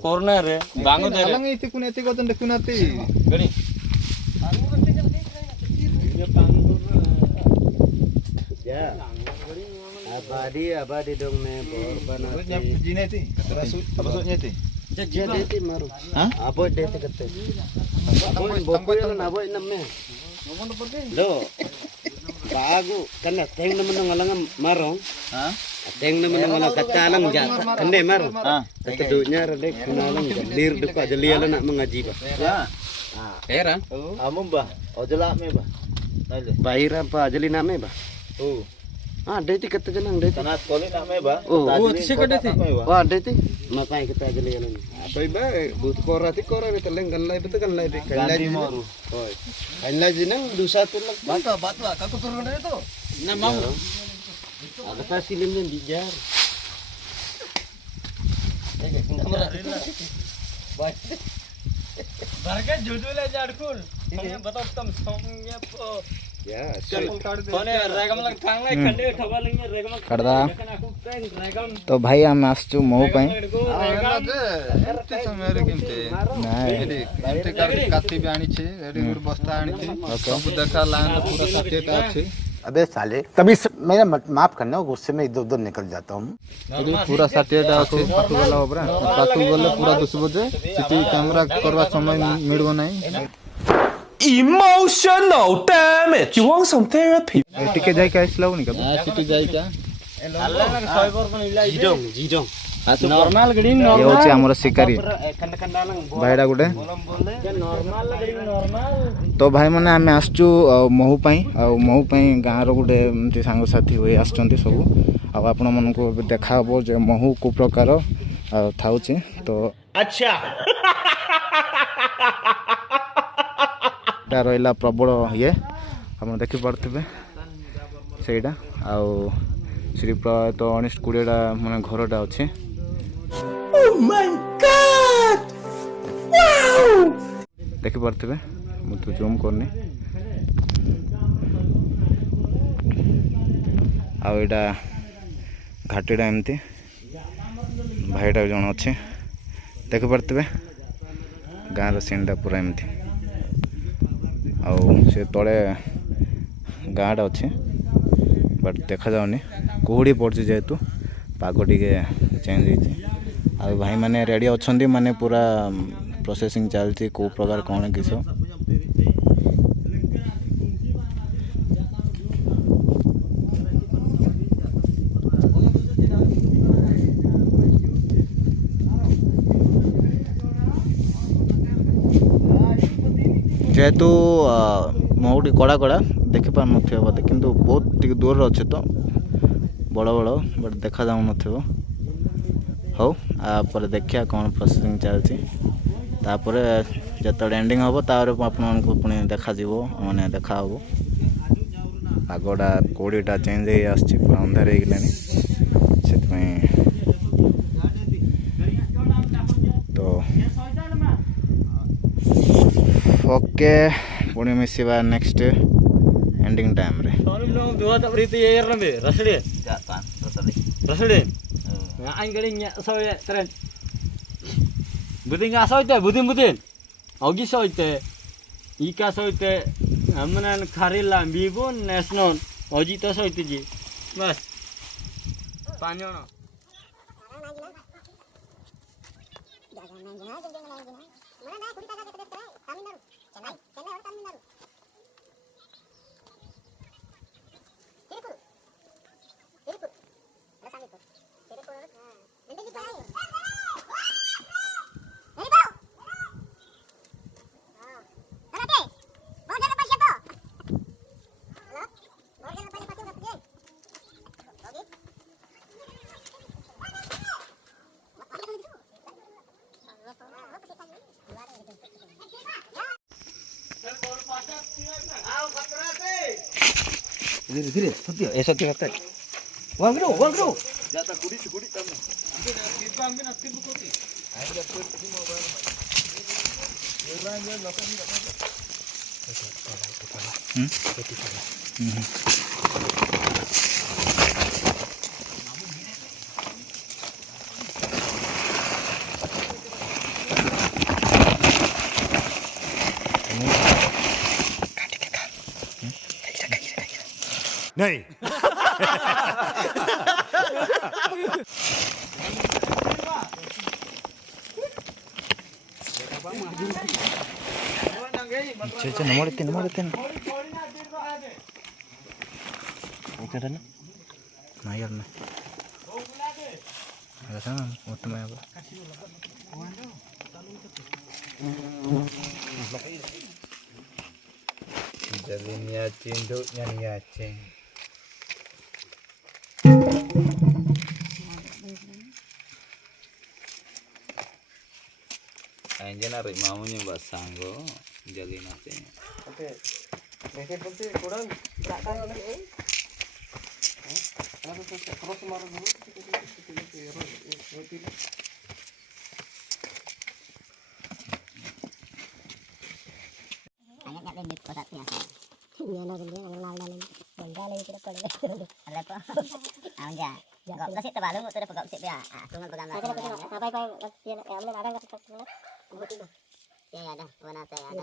corner bangun deh. Alang itu kuneti kau tanda kunati. Gini. Ya. Abadi dong ne korban ati. Jine ti. Rasut apa maksudnya ti? Jadi ti maru. Hah? Aboy dete kete. Aboy na aboy namme. Lo. Bagu kana teng naman ng alang marong. Ha? Teng naman ng alang katalang jata. Kande maro. Ketedunya redek kunalang lir duka jeliala nak mengaji ba. Ya. Heran. Amum ba? O jala me ba? Nale. Bahira pa jeli name ba. Oh. Dete kete janang dete. Tanat koli nak me ba? Tisi ko dete. Wah dete. Makai kita jeliala ni. Apa iba? But korati korati teleng kan lai betul kan lai dek. Kan lai maru. Oi. Kan lai jinang dusa tu lang. Batu aku turun dari tu. Nah mau. Ada pasilin yang dijar. Barga judul aja adkul. Ini बताओ तुम सोंगे पो. Ya. कोने रेगम लग थांग ले कंडे ठबा लेंगे रेगम करदा रेगम तो भाई आम आसचु महू पाई ଏତେ ସମୟରେ କେମିତି ଏଠି କାଠି ବି ଆଣିଛି ଏଠି ଗୋଟେ ବସ୍ତା ଆଣିଛି ସବୁ ଦେଖା ଲାଇନ ପୁରା 60ଟା ଅଛି अबे साले तभी मेरा माफ करना गुस्से में इधर उधर निकल जाता हूँ ଏଠି ପୁରା 60ଟା ଅଛି ପାଖକୁ ଗଲା ପରା ପାଖକୁ ଗଲେ ପୁରା ଦୁସିବ ଯେ ସେଠି କ୍ୟାମେରା କରିବା ସମୟ ମିଳିବ ନାହିଁ Emotional damage. You want some therapy? टिके जाई का इसलाउ नि कब ସେଠି ଯାଇକା Jidong. नॉर्मल गड़ी ये होचे हमर शिकारी Kanda-kandalang भाईडा गुटे नॉर्मल गड़ी नॉर्मल तो भाई माने आमे आसचु महू पाई गाँव रो गुटे एमती सांग साथी होई आसचंती सब आ आपण मन को देखा हबो जे महू को प्रकार थाउची तो अच्छा टा रहिला प्रबल ये आपण देखि पड़थिबे सेटा आउ श्री प्राय तो 19-20टा माने घरटा अछि Oh my god! Wow! देखि पड़थिबे मु तो जूम करनी आउ एटा घाटीटा एमती भाईटा जण अछि देखि पड़थिबे गाँव रो सीनटा पूरा एमती आउ से तले गाँटा अच्छे बट देखा जाऊनी कुहुड़ी पड़ी जेहेतु पाग टे चेंज हो भाई मैंने रेडी अच्छा माने पूरा प्रोसेसिंग चलती कौ प्रकार कौन किस जेहेतु महूटी कड़ा कड़ा देखी पार न बोधे कि बहुत दूर अच्छे तो बड़ बड़ बट देखा जाऊन हो आपर देखिया कौन प्रोसेसिंग चलती तापर जो एंडिंग हम आपण को पुणी देखा मैंने देखा हे पागटा कोड़ीटा चेंज हो अंधार से तो ओके पुणी मिसवा नेक्स्ट एंडिंग टाइम रे dua tak berita ya rambe rasade rasade aing gadi nya soy tren buding asoite budin ogi soite ika soite amnan kharila bigun national oji to soite ji bas panyono धीरे सत्य ऐसा क्या करता है वांग रो जाता कुड़ी तम तिबांग बिना तिब कोती आइला पर मोबाइल मोबाइल लोकनी नहीं. Caca nomoritin. Ikan Mayar na. Ada sana, waktu maya ba? Jadi niacin duknya niacin. Anjir narik maunya mbak sanggo jadi nanti. Ya ada, warna saya ada.